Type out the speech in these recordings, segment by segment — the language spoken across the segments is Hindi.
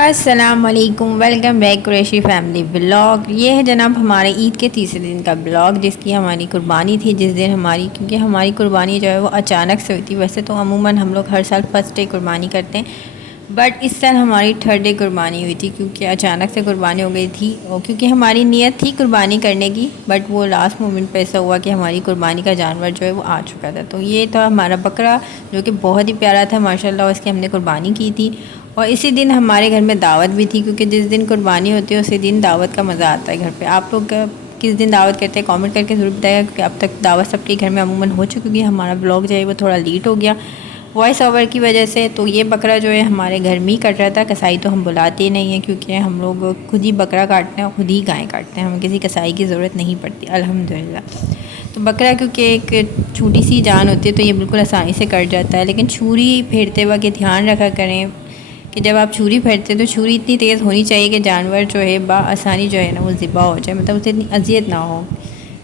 अस्सलाम वालेकुम, welcome back Qureshi family blog. ये है जनाब हमारे ईद के तीसरे दिन का ब्लॉग, जिसकी हमारी कुर्बानी थी। जिस दिन क्योंकि हमारी कुर्बानी जो है वो अचानक से हुई थी। वैसे तो अमूमन हम लोग हर साल फर्स्ट डे कुर्बानी करते हैं, बट इस साल हमारी थर्ड डे कुर्बानी हुई थी क्योंकि अचानक से कुर्बानी हो गई थी। और क्योंकि हमारी नीयत थी कुर्बानी करने की, बट वो लास्ट मोमेंट पे ऐसा हुआ कि हमारी कुर्बानी का जानवर जो है वो आ चुका था। तो ये था हमारा बकरा, जो कि बहुत ही प्यारा था माशाल्लाह। उसकी हमने कुर्बानी की थी और इसी दिन हमारे घर में दावत भी थी, क्योंकि जिस दिन कुर्बानी होती है उसी दिन दावत का मज़ा आता है घर पे। आप लोग किस दिन दावत करते हैं कमेंट करके ज़रूर बताइएगा, क्योंकि अब तक दावत सबके घर में अमूमन हो चुकी है। हमारा ब्लॉग जो है वो थोड़ा लेट हो गया वॉइस ओवर की वजह से। तो ये बकरा जो है हमारे घर में ही कट रहा था। कसाई तो हम बुलाते ही नहीं हैं, क्योंकि हम लोग खुद ही बकरा काटते हैं और खुद ही गाय काटते हैं। हमें किसी कसाई की ज़रूरत नहीं पड़ती अल्हम्दुलिल्लाह। तो बकरा क्योंकि एक छोटी सी जान होती है तो ये बिल्कुल आसानी से कट जाता है। लेकिन छुरी फेरते वक्त ध्यान रखा करें कि जब आप छुरी फेरते हैं तो छुरी इतनी तेज़ होनी चाहिए कि जानवर जो है आसानी जो है ना वो ज़िबा हो जाए, मतलब उसे इतनी अजियत ना हो,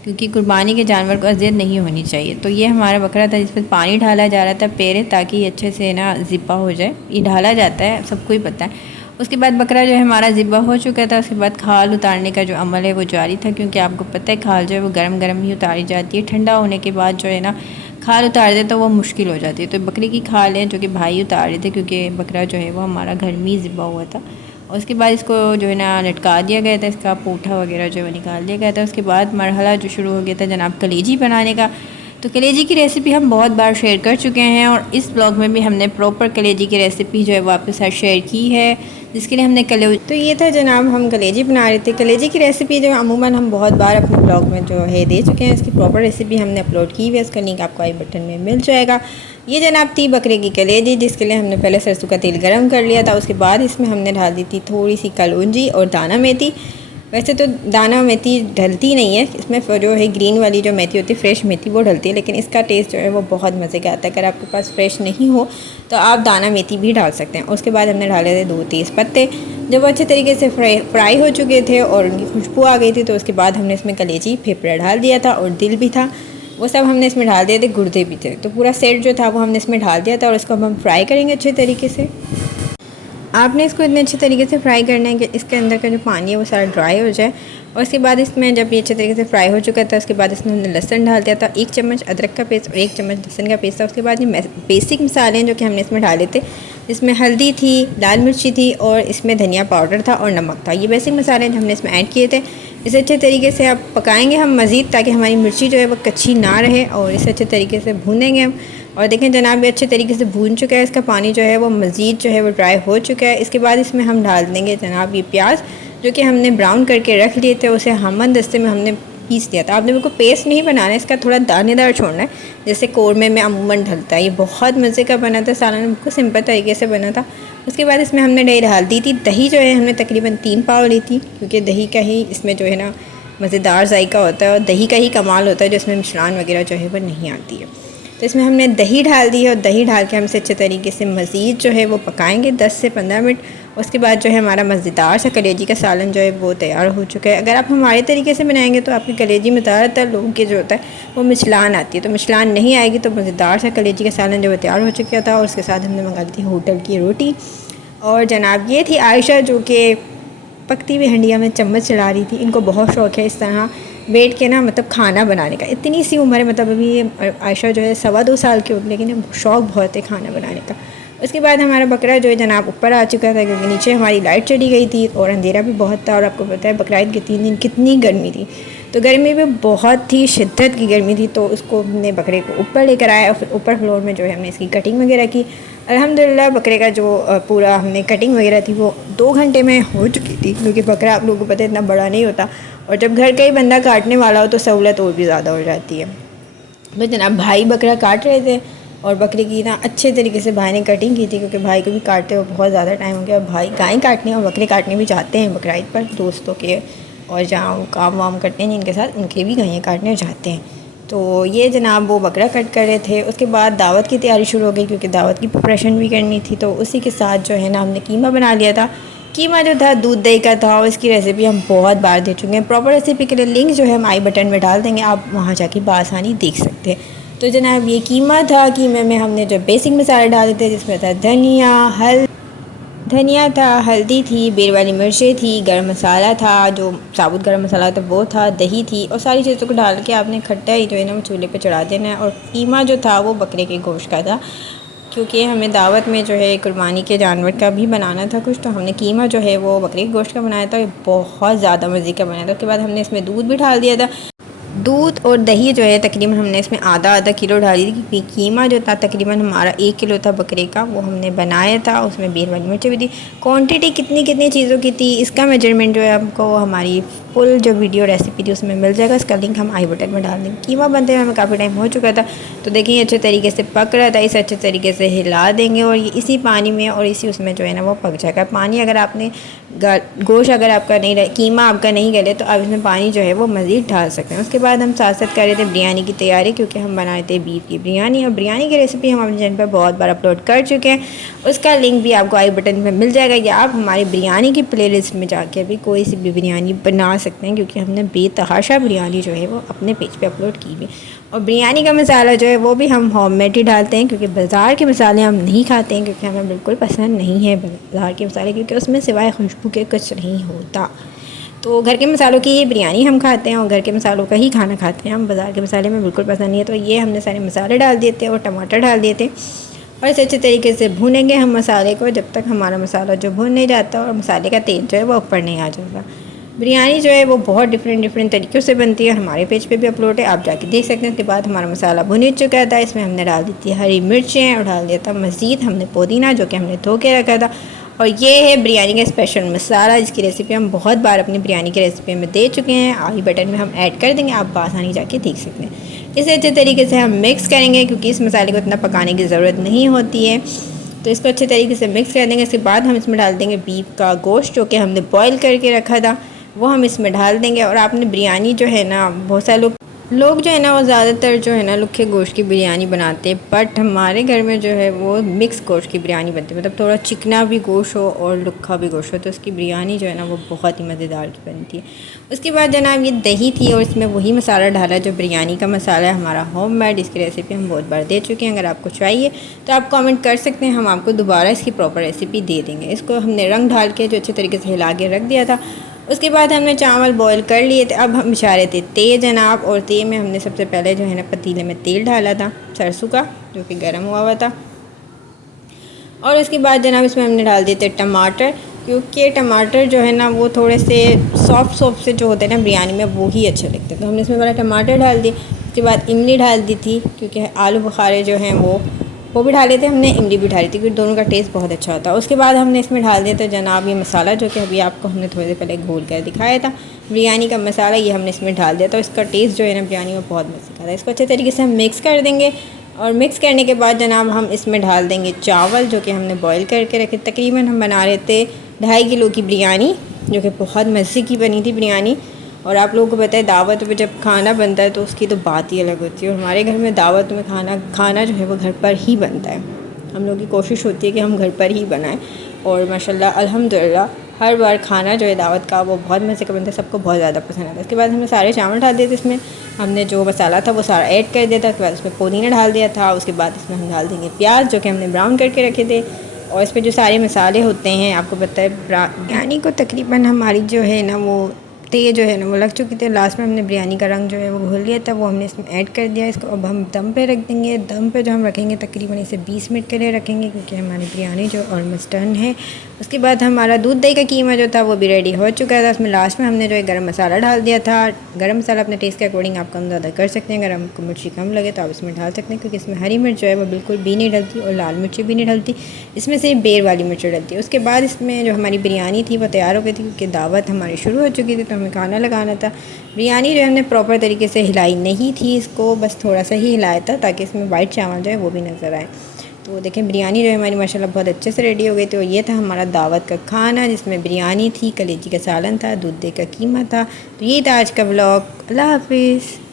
क्योंकि कुर्बानी के जानवर को अजियत नहीं होनी चाहिए। तो ये हमारा बकरा था जिस पर पानी ढाला जा रहा था पेरे, ताकि ये अच्छे से ना ज़िबा हो जाए। ये ढाला जाता है, सबको ही पता है। उसके बाद बकरा जो है हमारा ज़िबा हो चुका था। उसके बाद खाल उतारने का जो अमल है वो जारी था, क्योंकि आपको पता है खाल जो है वो गर्म गर्म ही उतारी जाती है। ठंडा होने के बाद जो है ना खाल उतार दे तो वो मुश्किल हो जाती है। तो बकरी की खाल है जो कि भाई उतार रहे थे, क्योंकि बकरा जो है वो हमारा घर में ही ज़िबा हुआ था। और उसके बाद इसको जो है ना लटका दिया गया था, इसका पोठा वगैरह जो है निकाल दिया गया था। उसके बाद मरहला जो शुरू हो गया था जनाब कलेजी बनाने का। तो कलेजी की रेसिपी हम बहुत बार शेयर कर चुके हैं और इस ब्लॉग में भी हमने प्रॉपर कलेजी की रेसिपी जो है वो आपके साथ शेयर की है, जिसके लिए हमने तो ये था जनाब, हम कलेजी बना रहे थे। कलेजी की रेसिपी जो अमूमन हम बहुत बार अपने ब्लॉग में जो है दे चुके हैं। इसकी प्रॉपर रेसिपी हमने अपलोड की हुई है, उसका लिंक आपको आई बटन में मिल जाएगा। ये जनाब थी बकरे की कलेजी, जिसके लिए हमने पहले सरसों का तेल गर्म कर लिया था। उसके बाद इसमें हमने डाल दी थी थोड़ी सी कलौंजी और दाना मेथी। वैसे तो दाना मेथी डलती नहीं है इसमें, जो है ग्रीन वाली जो मेथी होती है फ्रेश मेथी वो डलती है, लेकिन इसका टेस्ट जो है वो बहुत मज़े का आता है। अगर आपके पास फ्रेश नहीं हो तो आप दाना मेथी भी डाल सकते हैं। उसके बाद हमने डाले थे 2 तेज़ पत्ते। जब वो अच्छे तरीके से फ्राई हो चुके थे और उनकी खुशबू आ गई थी, तो उसके बाद हमने इसमें कलेजी फेफड़ा डाल दिया था और दिल भी था, वो सब हमने इसमें डाल दिए थे। गुर्दे भी थे, तो पूरा सेट जो था वो हमने इसमें डाल दिया था। और इसको हम फ्राई करेंगे अच्छे तरीके से। आपने इसको इतने अच्छे तरीके से फ्राई करना है कि इसके अंदर का जो पानी है वो सारा ड्राई हो जाए। और उसके बाद इसमें जब ये अच्छे तरीके से फ्राई हो चुका था, उसके बाद इसमें हमने लहसुन डाल दिया था, 1 चम्मच अदरक का पेस्ट और 1 चम्मच लहसुन का पेस्ट था। उसके बाद ये बेसिक मसाले हैं जो कि हमने इसमें डाले थे, इसमें हल्दी थी, लाल मिर्ची थी और इसमें धनिया पाउडर था और नमक था। ये बेसिक मसाले जो हमने इसमें ऐड किए थे। इसे अच्छे तरीके से आप पकाएंगे हम मज़ीद, ताकि हमारी मिर्ची जो है वो कच्ची ना रहे, और इसे अच्छे तरीके से भूनेंगे हम। और देखें जनाब ये अच्छे तरीके से भून चुका है, इसका पानी जो है वो मज़ीद जो है वो ड्राई हो चुका है। इसके बाद इसमें हम डाल देंगे जनाब ये प्याज, जो कि हमने ब्राउन करके रख लिए थे, उसे हमन दस्ते में हमने पीस दिया था। आपने बिल्कुल पेस्ट नहीं बनाना है, इसका थोड़ा दानेदार छोड़ना है, जैसे कौरमे में अमूमन ढलता है। ये बहुत मज़े का बना था, सालन बिल्कुल सिंपल तरीके से बना था। उसके बाद इसमें हमने दही डाल दी थी। दही जो है हमने तकरीबन 3 पाव ली थी, क्योंकि दही का ही इसमें जो है ना मज़ेदार जायका होता है और दही का ही कमाल होता है, जो इसमें मिश्रान वगैरह जो है वो नहीं आती है। तो इसमें हमने दही डाल दी है और दही डाल के हम इसे अच्छे तरीके से मज़ीद जो है वो पकाएंगे 10 से 15 मिनट। उसके बाद जो है हमारा मज़ेदार सा कलेजी का सालन जो है वो तैयार हो चुका है। अगर आप हमारे तरीके से बनाएंगे तो आपकी कलेजी में ज़्यादातर लोगों के जो होता है वो मिचलान आती है, तो मिचलान नहीं आएगी। तो मज़ेदार सा कलेजी का सालन जो है तैयार हो चुका था। और उसके साथ हमने मंगा ली थी होटल की रोटी। और जनाब ये थी आयशा, जो कि पकती हुई हंडिया में चम्मच चला रही थी। इनको बहुत शौक़ है इस तरह बैठ के ना मतलब खाना बनाने का। इतनी सी उम्र है, मतलब अभी आयशा जो है 2.25 साल की होगी, लेकिन शौक़ बहुत है खाना बनाने का। उसके बाद हमारा बकरा जो है जनाब ऊपर आ चुका था, क्योंकि नीचे हमारी लाइट चली गई थी और अंधेरा भी बहुत था। और आपको पता है बकरीद के 3 दिन कितनी गर्मी थी, तो गर्मी भी बहुत ही शिद्दत की गर्मी थी। तो उसको हमने बकरे को ऊपर लेकर आया और फिर ऊपर फ्लोर में जो है हमने इसकी कटिंग वगैरह की। अल्हम्दुलिल्लाह बकरे का जो पूरा हमने कटिंग वगैरह थी वो 2 घंटे में हो चुकी थी, क्योंकि बकरा आप लोगों को पता है इतना बड़ा नहीं होता, और जब घर का ही बंदा काटने वाला हो तो सहूलत और भी ज़्यादा हो जाती है। तो जनाब भाई बकरा काट रहे थे और बकरी की ना अच्छे तरीके से भाई ने कटिंग की थी, क्योंकि भाई को भी काटते हुए बहुत ज़्यादा टाइम हो गया। भाई गाय काटने और बकरे काटने भी जाते हैं बकरीद पर दोस्तों के, और जहाँ काम वाम करते हैं जिनके साथ उनके भी गायें काटने जाते हैं। तो ये जनाब वो बकरा कट कर रहे थे। उसके बाद दावत की तैयारी शुरू हो गई, क्योंकि दावत की प्रिपरेशन भी करनी थी। तो उसी के साथ जो है ना हमने कीमा बना लिया था। कीमा जो था दूध दही का था, और इसकी रेसिपी हम बहुत बार दे चुके हैं। प्रॉपर रेसिपी के लिए लिंक जो है हम आई बटन में डाल देंगे, आप वहाँ जाके बआसानी देख सकते हैं। तो जनाब ये कीमा था। कीमे में हमने जो बेसिक मसाले डाले थे, जिसमें था धनिया, हल्दी, धनिया था, हल्दी थी, बेर वाली मिर्चें थी, गरम मसाला था, जो साबुत गरम मसाला था वो था, दही थी और सारी चीज़ों को डाल के आपने खट्टा ही जो है ना वो चूल्हे पे चढ़ा देना है। और कीमा जो था वो बकरे के गोश्त का था, क्योंकि हमें दावत में जो है कुर्बानी के जानवर का भी बनाना था कुछ, तो हमने कीमा जो है वो बकरे के गोश्त का बनाया था। बहुत ज़्यादा मज़े का बनाया था। उसके बाद हमने इसमें दूध भी डाल दिया था। दूध और दही जो है तकरीबन हमने इसमें आधा आधा किलो डाली थी, क्योंकि कीमा जो था तकरीबन हमारा 1 किलो था बकरे का, वो हमने बनाया था। उसमें बेर वाली मिर्चें भी थी। क्वांटिटी कितनी कितनी चीज़ों की थी इसका मेजरमेंट जो है हमको हमारी फुल जो वीडियो रेसिपी थी उसमें मिल जाएगा। इसका लिंक हम आई बटन में डाल देंगे। कीमा बनते हुए हमें काफ़ी टाइम हो चुका था, तो देखिए अच्छे तरीके से पक रहा था। इसे अच्छे तरीके से हिला देंगे और ये इसी पानी में और इसी उसमें जो है ना वो पक जाएगा। पानी अगर आपने गोश्त अगर आपका नहीं रहे, कीमा आपका नहीं गले, तो आप इसमें पानी जो है वो मज़ीद डाल सकते हैं। उसके बाद हम साथ साथ कर रहे थे बिरयानी की तैयारी, क्योंकि हम बनाए थे बीफ की बिरयानी। और बिरयानी की रेसिपी हम अपने चैनल पर बहुत बार अपलोड कर चुके हैं, उसका लिंक भी आपको आई बटन में मिल जाएगा, या आप हमारी बिरयानी की प्लेलिस्ट में जाके भी कोई सी भी बिरयानी बना सकते हैं, क्योंकि हमने बेतहाशा बिरयानी जो है वो अपने पेज पे अपलोड की हुई। और बिरयानी का मसाला जो है वो भी हम होममेड ही डालते हैं, क्योंकि बाज़ार के मसाले हम नहीं खाते हैं, क्योंकि हमें बिल्कुल पसंद नहीं है बाज़ार के मसाले, क्योंकि उसमें सिवाय खुशबू के कुछ नहीं होता। तो घर के मसालों की ये बिरयानी हम खाते हैं और घर के मसालों का ही खाना खाते हैं हम। बाज़ार के मसाले में बिल्कुल पसंद नहीं है। तो ये हमने सारे मसाले डाल दिए थे और टमाटर डाल दिए थे, और इसे अच्छे तरीके से भूनेंगे हम मसाले को, जब तक हमारा मसाला जो भून नहीं जाता और मसाले का तेल जो है वो ऊपर नहीं आ जाता। बिरयानी जो है वो बहुत डिफरेंट तरीक़ों से बनती है। हमारे पेज पे भी अपलोड है, आप जाके देख सकते हैं। उसके बाद हमारा मसाला भुन ही चुका था। इसमें हमने डाल दी थी हरी मिर्चें और डाल दिया था मज़ीद हमने पुदीना, जो कि हमने धो के रखा था। और ये है बिरयानी का स्पेशल मसाला, जिसकी रेसिपी हम बहुत बार अपनी बिरयानी की रेसिपी में दे चुके हैं। आई बटन में हम ऐड कर देंगे, आप आसानी जाके देख सकते हैं। इसे अच्छे तरीके से हम मिक्स करेंगे, क्योंकि इस मसाले को इतना पकाने की ज़रूरत नहीं होती है। तो इसको अच्छे तरीके से मिक्स कर देंगे। इसके बाद हम इसमें डाल देंगे बीफ का गोश्त, जो कि हमने बॉयल करके रखा था, वो हम इसमें डाल देंगे। और आपने बिरयानी जो है ना, बहुत सारे लोग जो है ना वो ज़्यादातर जो है ना लुखे गोश्त की बिरयानी बनाते हैं, बट हमारे घर में जो है वो मिक्स गोश्त की बिरयानी बनती है। मतलब थोड़ा चिकना भी गोश्त हो और लुखा भी गोश्त हो, तो उसकी बिरयानी जो है ना वो बहुत ही मज़ेदार बनती है। उसके बाद जनाब ये दही थी और इसमें वही मसाला डाला जो बिरयानी का मसाला है हमारा होममेड। इसकी रेसिपी हम बहुत बार दे चुके हैं। अगर आपको चाहिए तो आप कमेंट कर सकते हैं, हम आपको दोबारा इसकी प्रॉपर रेसिपी दे देंगे। इसको हमने रंग डाल के जो अच्छे तरीके से हिला के रख दिया था। उसके बाद हमने चावल बॉईल कर लिए थे। अब हम इशारे थे तेज़ जनाब, और तेल में हमने सबसे पहले जो है ना पतीले में तेल डाला था सरसों का, जो कि गर्म हुआ था। और उसके बाद जनाब इसमें हमने डाल दिए थे टमाटर, क्योंकि टमाटर जो है ना वो थोड़े से सॉफ्ट से जो होते हैं ना बिरयानी में, वो ही अच्छे लगते हैं। तो हमने इसमें पहले टमाटर डाल दिए। उसके बाद इमली डाल दी थी, क्योंकि आलू बुखारे जो हैं वो भी डाले थे हमने, इमली भी डाली थी, क्योंकि दोनों का टेस्ट बहुत अच्छा होता है। उसके बाद हमने इसमें डाल दिया था जनाब ये मसाला, जो कि अभी आपको हमने थोड़ी देर पहले घोल कर दिखाया था। बिरयानी का मसाला ये हमने इसमें डाल दिया था। इसका टेस्ट जो है ना बिरयानी में बहुत मज़े का था। इसको अच्छे तरीके से हम मिक्स कर देंगे। और मिक्स करने के बाद जनाब हम इसमें डाल देंगे चावल, जो कि हमने बॉईल करके रखे। तकरीबन हम बना रहे थे 2.5 किलो की बिरयानी, जो कि बहुत मज़े की बनी थी बिरयानी। और आप लोगों को पता है दावत में जब खाना बनता है तो उसकी तो बात ही अलग होती है। और हमारे घर में दावत में खाना जो है वो घर पर ही बनता है। हम लोग की कोशिश होती है कि हम घर पर ही बनाएं, और माशाल्लाह अल्हम्दुलिल्लाह हर बार खाना जो है दावत का वो बहुत मज़े का बनता है, सबको बहुत ज़्यादा पसंद आता है। उसके बाद हमने सारे चावल डाल दिए थे। इसमें हमने जो मसाला था वो सारा ऐड कर दिया था। उसके बाद उसमें पुदीना डाल दिया था। उसके बाद इसमें हम डाल देंगे प्याज, जो कि हमने ब्राउन करके रखे थे। और इस पर जो सारे मसाले होते हैं, आपको पता है बिरयानी को तकरीबन हमारी जो है ना वो तेल जो है ना वो लग चुकी थी। लास्ट में हमने बिरयानी का रंग जो है वो घोल लिया था, वो हमने इसमें ऐड कर दिया। इसको अब हम दम पे रख देंगे। दम पे जो हम रखेंगे तकरीबन इसे 20 मिनट के लिए रखेंगे, क्योंकि हमारी बिरयानी जो ऑलमोस्ट डन है। उसके बाद हमारा दूध दही का कीमा जो था वो भी रेडी हो चुका था। उसमें लास्ट में हमने जो है गरम मसाला डाल दिया था। गरम मसाला अपने टेस्ट के अकॉर्डिंग आप कम ज़्यादा कर सकते हैं। अगर हमको मिर्ची कम लगे तो आप इसमें डाल सकते हैं, क्योंकि इसमें हरी मिर्च जो है वो बिल्कुल भी नहीं डलती और लाल मिर्ची भी नहीं डलती। इसमें सिर्फ बेर वाली मिर्च डलती है। उसके बाद इसमें जो हमारी बिरयानी थी वो तैयार हो गई थी, क्योंकि दावत हमारी शुरू हो चुकी थी, तो हमें खाना लगाना था। बिरयानी जो हमने प्रॉपर तरीके से हिलाई नहीं थी, इसको बस थोड़ा सा ही हिलाया था, ताकि इसमें वाइट चावल जो है वो भी नज़र आए। तो देखें बिरयानी जो है हमारी माशाल्लाह बहुत अच्छे से रेडी हो गई थी। और ये था हमारा दावत का खाना, जिसमें बिरयानी थी, कलेजी का सालन था, दूध दही का कीमा था। तो ये था आज का व्लॉग। अल्लाह हाफिज़।